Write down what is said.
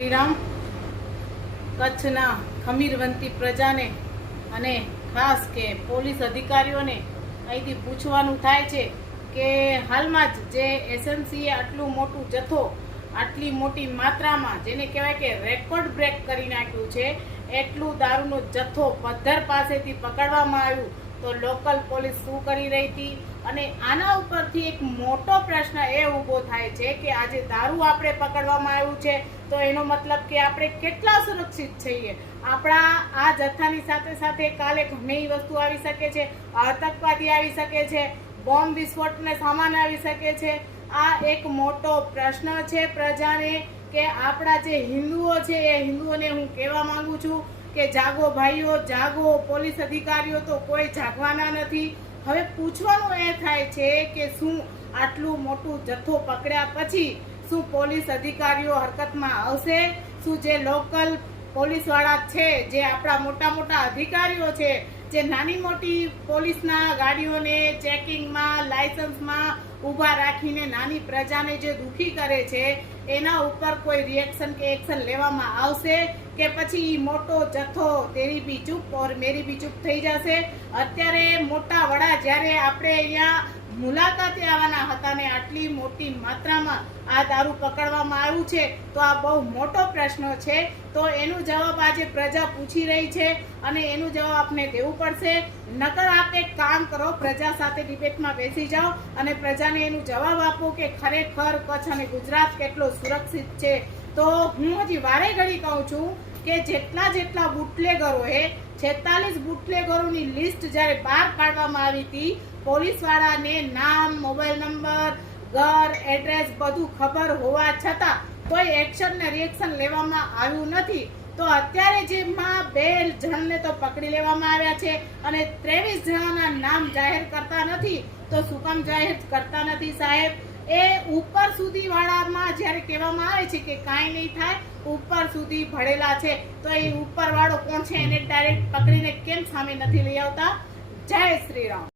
શ્રીરામ. કચ્છના ખમીરવંતી પ્રજાને અને ખાસ કે પોલીસ અધિકારીઓને અહીંથી પૂછવાનું થાય છે કે હાલમાં જ જે એસએમસીએ આટલું મોટું જથ્થો આટલી મોટી માત્રામાં જેને કહેવાય કે રેકોર્ડ બ્રેક કરી નાખ્યું છે, એટલું દારૂનો જથ્થો પદ્ધર પાસેથી પકડવામાં આવ્યું તો લોકલ પોલીસ શું કરી રહી હતી? અને આના ઉપરથી એક મોટો પ્રશ્ન એ ઊભો થાય છે કે આજે દારૂ આપણે પકડવામાં આવ્યું છે તો એનો મતલબ કે આપણે કેટલા સુરક્ષિત છીએ? આપણા આ જથ્થાની સાથે સાથે કાલે ઘણી વસ્તુ આવી શકે છે, આતંકવાદી આવી શકે છે, બોમ્બ વિસ્ફોટને સામાન આવી શકે છે. આ એક મોટો પ્રશ્ન છે પ્રજાને કે આપણા જે હિન્દુઓ છે એ હિન્દુઓને હું કહેવા માંગુ છું કે જાગો ભાઈઓ, જાગો. પોલીસ અધિકારીઓ તો કોઈ જાગવાના નથી. હવે પૂછવાનું એ થાય છે કે શું આટલું મોટું જથ્થો પકડ્યા પછી શું પોલીસ અધિકારીઓ હરકતમાં આવશે? શું જે લોકલ પોલીસવાળા છે, જે આપણા મોટા મોટા અધિકારીઓ છે, જે નાની મોટી પોલીસના ગાડીઓને ચેકિંગમાં, લાયસન્સમાં ઊભા રાખીને નાની પ્રજાને જે દુખી કરે છે, એના ઉપર કોઈ રિએક્શન કે એક્શન લેવામાં આવશે કે પછી મોટો જથ્થો તેરી બી ચૂપ ઓર મેરી બી ચૂપ થઈ જશે? અત્યારે મોટા વડા જ્યારે આપણે અહીંયા મુલાકાતે આવવાના હતા ને આટલી મોટી માત્રામાં આ દારૂ પકડવામાં આવ્યું છે તો આ બહુ મોટો પ્રશ્ન છે. તો એનો જવાબ આજે પ્રજા પૂછી રહી છે અને એનો જવાબ આપને દેવું પડશે. નકર આપ એક કામ કરો, પ્રજા સાથે ડિબેટમાં બેસી જાઓ અને પ્રજાને એનો જવાબ આપો કે ખરેખર કચ્છ અને ગુજરાત કેટલો સુરક્ષિત છે. તો હું હજી વારે ઘડી કહું છું કે જેટલા બુટલેગરોએ 46 બુટલેગરોની લિસ્ટ જ્યારે બહાર પાડવામાં આવી હતી, પોલીસવાળાને નામ, મોબાઈલ નંબર, ઘર, એડ્રેસ બધું ખબર હોવા છતાં કોઈ એક્શન ને રિએક્શન લેવામાં આવ્યું નથી. તો અત્યારે જેમાં 2 જણને તો પકડી લેવામાં આવ્યા છે અને 23 જણાના નામ જાહેર કરતા નથી. તો શું કામ જાહેર કરતા નથી સાહેબ? એ ઉપર સુધી વાળામાં જ્યારે કહેવામાં આવે છે કે કાંઈ નહીં થાય, ઉપર સુધી ભળેલા છે, તો એ ઉપર વાળો કોણ છે એને ડાયરેક્ટ પકડીને કેમ સામે નથી લઈ આવતા? જય શ્રી રામ.